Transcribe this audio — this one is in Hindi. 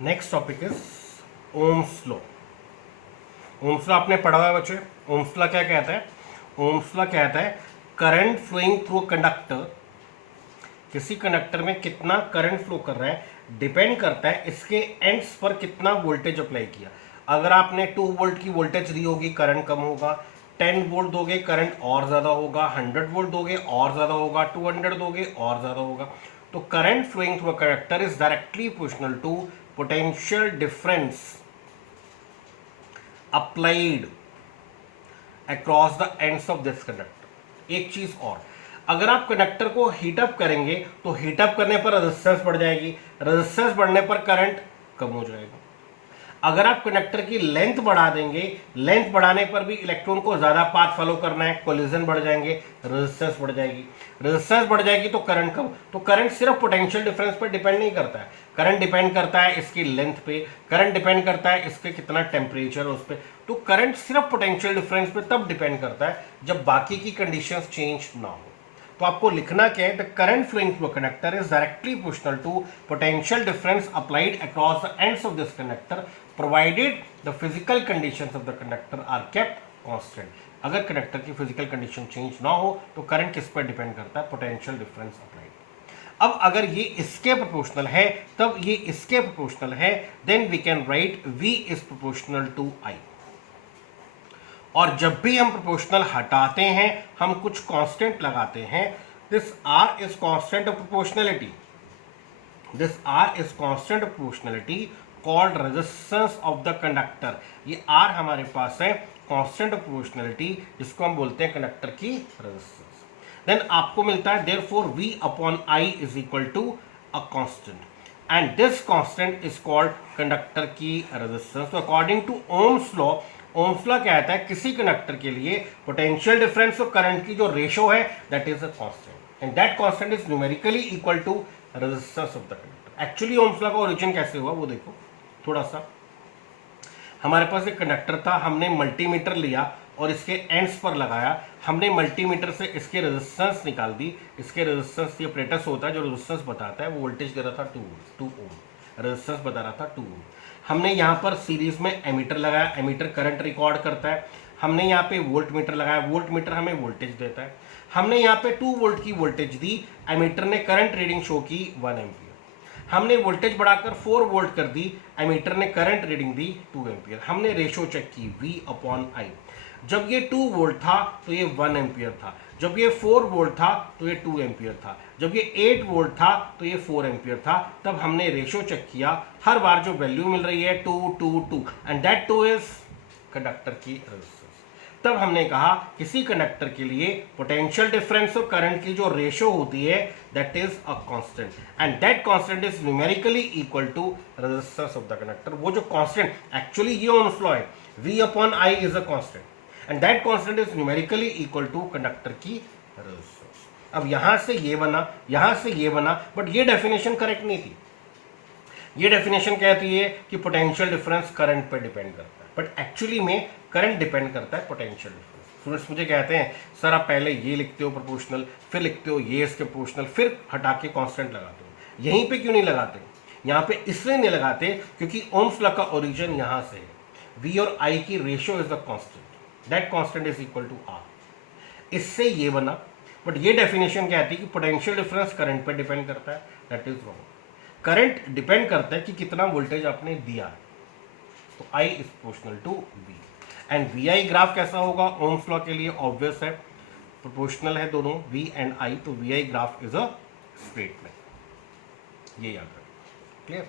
Next topic is ohms law. Ohm's law आपने पढ़ा हुआ है बच्चे। ओम्स लॉ क्या कहता है? ओम्स लॉ कहता है करंट फ्लोइंग थ्रू कंडक्टर, किसी कंडक्टर में कितना करंट फ्लो कर रहा है डिपेंड करता है इसके एंड्स पर कितना वोल्टेज अप्लाई किया। अगर आपने 2 वोल्ट की वोल्टेज दी होगी करंट कम होगा, 10 वोल्ट दोगे करंट और ज़्यादा होगा, 100 वोल्ट दोगे और ज़्यादा होगा, 200 दोगे और ज़्यादा होगा। तो current flowing through a conductor is directly proportional to potential difference applied across the ends of this conductor. एक चीज और, अगर आप कंडक्टर को हीटअप करेंगे तो हीटअप करने पर रेजिस्टेंस बढ़ जाएगी, रेजिस्टेंस बढ़ने पर करंट कम हो जाएगा। अगर आप कंडक्टर की लेंथ बढ़ा देंगे, लेंथ बढ़ाने पर भी इलेक्ट्रॉन को ज्यादा पाथ फॉलो करना है, कोलिजन बढ़ जाएंगे, रेजिस्टेंस बढ़ जाएगी, रेजिस्टेंस बढ़ जाएगी तो करंट कम। तो करंट सिर्फ पोटेंशियल डिफरेंस पर डिपेंड नहीं करता है, करंट डिपेंड करता है इसकी लेंथ पे, करंट डिपेंड करता है इसके कितना टेम्परेचर उस पर। तो करंट सिर्फ पोटेंशियल डिफरेंस पे तब डिपेंड करता है जब बाकी की कंडीशंस चेंज ना हो। तो आपको लिखना क्या है? The current flowing through a conductor is directly proportional to potential difference applied across the ends of this conductor provided the physical conditions of the conductor are kept constant. अगर कंडक्टर की फिजिकल कंडीशन चेंज ना हो तो करंट किस पर डिपेंड करता है? Potential difference applied. अब अगर ये इसके प्रोपोर्शनल है तब ये इसके प्रोपोर्शनल है, then we can write V is proportional to I। और जब भी हम प्रोपोर्शनल हटाते हैं हम कुछ कांस्टेंट लगाते हैं। This R is constant of proportionality, this R is constant of proportionality called resistance of the conductor. ये R हमारे पास है कांस्टेंट ऑफ प्रोपोर्शनलिटी, जिसको हम बोलते हैं कंडक्टर की रेजिस्टेंस। देन आपको मिलता है therefore V upon I is equal to a constant and this constant is called conductor की रेजिस्टेंस। तो according to Ohm's law, Ohm's law कहता है किसी कंडक्टर के लिए पोटेंशियल डिफरेंस और करंट की जो रेशो है that is a constant and that constant is numerically equal to resistance of the conductor. Actually Ohm's law का ओरिजिन कैसे हुआ वो देखो थोड़ा सा। हमारे पास एक कंडक्टर था, हमने मल्टीमीटर लिया और इसके एंड्स पर लगाया, हमने मल्टीमीटर से इसके रेजिस्टेंस निकाल दी। इसके रेजिस्टेंस ये प्रेटस होता है जो रेजिस्टेंस बताता है, वो वोल्टेज दे रहा था 2 ओम, रेजिस्टेंस बता रहा था 2 ओम। हमने यहाँ पर सीरीज में एमीटर लगाया, एमीटर करंट रिकॉर्ड करता है। हमने यहाँ पे वोल्ट मीटर लगाया, वोल्ट मीटर हमें वोल्टेज देता है। हमने यहाँ पे 2 वोल्ट की वोल्टेज दी, एमीटर ने करंट रीडिंग शो की 1 एम्पियर। हमने वोल्टेज बढ़ाकर 4 वोल्ट कर दी, एमीटर ने करंट रीडिंग दी 2 एम्पियर। हमने रेशो चेक की V अपॉन I। जब ये 2 वोल्ट था तो ये 1 एम्पियर था, जब ये 4 वोल्ट था तो ये 2 एम्पियर था, जब ये 8 वोल्ट था तो ये 4 एम्पियर था। तब हमने रेशो चेक किया, हर बार जो वैल्यू मिल रही है 2 2 2 एंड दैट 2 इज कंडक्टर की रेजिस्टेंस। तब हमने कहा किसी कंडक्टर के लिए पोटेंशियल डिफरेंस और करंट की जो रेशो होती है that is a constant and that constant is numerically equal to resistance of the conductor. वो जो कांस्टेंट एक्चुअली ये ओम्स लॉ है, V upon I is a constant and that constant is numerically equal to conductor की रेजिस्टेंस। अब यहां से ये बना, यहां से ये बना, बट ये डेफिनेशन करेक्ट नहीं थी। ये डेफिनेशन कहती है कि पोटेंशियल डिफरेंस करंट पर डिपेंड करता है, बट एक्चुअली में करंट डिपेंड करता है पोटेंशियल डिफरेंस। स्टूडेंट्स मुझे कहते हैं सर आप पहले ये लिखते हो प्रोपोर्शनल, फिर लिखते हो ये इसके प्रोपोर्शनल, फिर हटा के कांस्टेंट लगाते हो, यहीं पे क्यों नहीं लगाते? यहाँ पे इसलिए नहीं लगाते क्योंकि ओम्स लॉ का ओरिजिन यहाँ से है। V और I की ratio is the constant, that constant is equal to R। इससे ये बना, बट ये डेफिनेशन कहती है कि पोटेंशियल डिफरेंस करंट पर डिपेंड करता है, that is wrong. Current depend करता है कि कितना वोल्टेज आपने दिया है, तो I is proportional to V and VI graph कैसा होगा ओम्स लॉ के लिए? ऑब्वियस है, प्रोपोर्शनल है दोनों V एंड I, तो VI graph is a straight line. ये याद रखें, क्लियर?